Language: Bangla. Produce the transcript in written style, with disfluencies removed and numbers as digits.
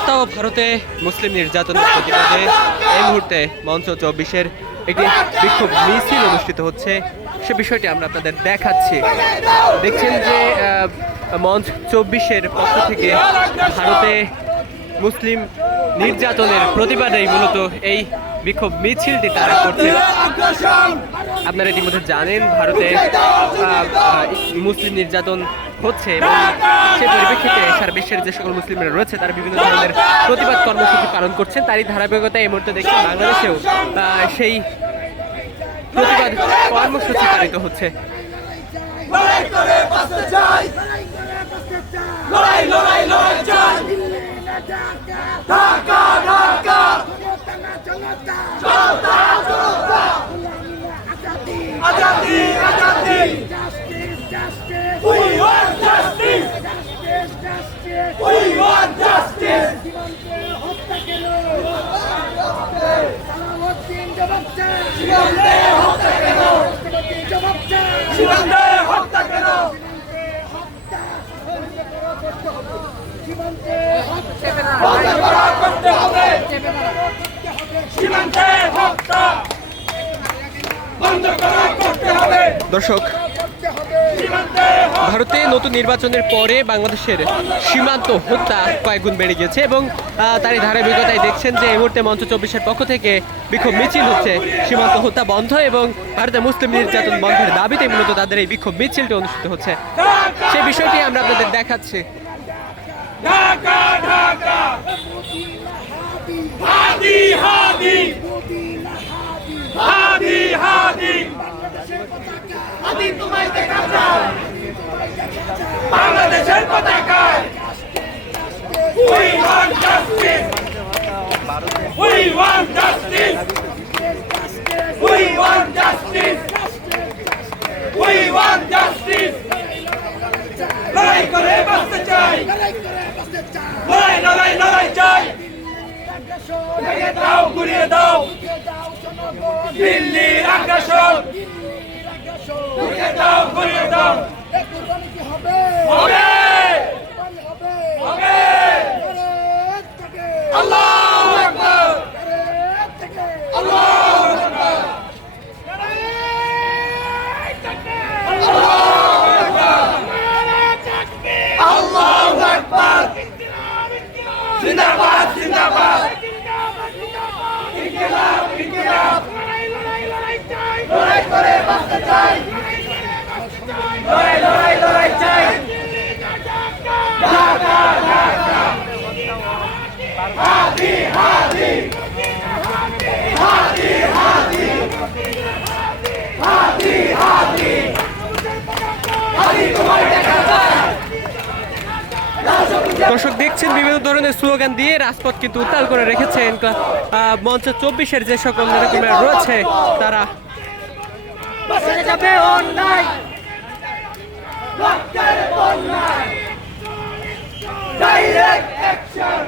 গণহত্যা ও ভারতে মুসলিম নির্যাতনের প্রতিবাদে এই মুহূর্তে মঞ্চ ২৪-এর একটি বিক্ষোভ মিছিল অনুষ্ঠিত হচ্ছে। সে বিষয়টি আমরা আপনাদের দেখাচ্ছি। দেখছেন যে মঞ্চ ২৪-এর পক্ষ থেকে ভারতে মুসলিম নির্যাতনের প্রতিবাদেই মূলত এই বিক্ষোভ মিছিলটি তারা করছে। আপনারা ইতিমধ্যে জানেন ভারতে মুসলিম নির্যাতন হচ্ছে এবং সেই পরিপ্রেক্ষিতে সারা বিশ্বের যে সকল মুসলিমরা রয়েছে তারা বিভিন্ন ধরনের প্রতিবাদ কর্মসূচি পালন করছেন। তারই ধারাবাহিকতায় এই মুহূর্তে দেখছেন বাংলাদেশেও সেই প্রতিবাদ কর্মসূচি পালিত হচ্ছে। দর্শক, ভারতে নতুন নির্বাচনের পরে বাংলাদেশের সীমান্ত হত্যা কয়েকগুণ বেড়ে গেছে এবং তারই ধারাবাহিকতায় দেখছেন যে এই মুহূর্তে মঞ্চ ২৪-এর পক্ষ থেকে বিক্ষোভ মিছিল হচ্ছে। সীমান্ত হত্যা বন্ধ এবং ভারতের মুসলিম নির্যাতন বন্ধের দাবিতে মূলত তাদের এই বিক্ষোভ মিছিলটি অনুষ্ঠিত হচ্ছে। সেই বিষয়টি আমরা আপনাদের দেখাচ্ছি। বাংলাদেশের পতাকায় we want justice, we want justice, we want justice, we want justice. লড়াই করে বাঁচতে চাই, লড়াই লড়াই লড়াই চাই। ভেঙে দাও, ঘুরিয়ে দাও দিল্লির আগ্রাসন, ঘুরিয়ে দাও, ঘুরিয়ে দাও। হবে হবে আল্লাহু আকবার, আল্লাহু আকবার, আল্লাহু আকবার। জিন্দাবাদ জিন্দাবাদ, ইনকিলাব ইনকিলাব। লড়াই করে বাঁচতে চাই, লড়াই লড়াই লড়াই চাই। ঢাকা ঢাকা হাদি হাদি হাদি হাদি হাদি হাদি হাদি তোমার দেখা যায়। দর্শক দেখছেন বিভিন্ন ধরনের স্লোগান দিয়ে রাজপথ কিন্তু উত্তাল করে রেখেছেন মঞ্চ ২৪-এর যে সকল নেতাকর্মীরা রয়েছে তারা। যাবে অন্যায়, ডাইরেক্ট অ্যাকশন।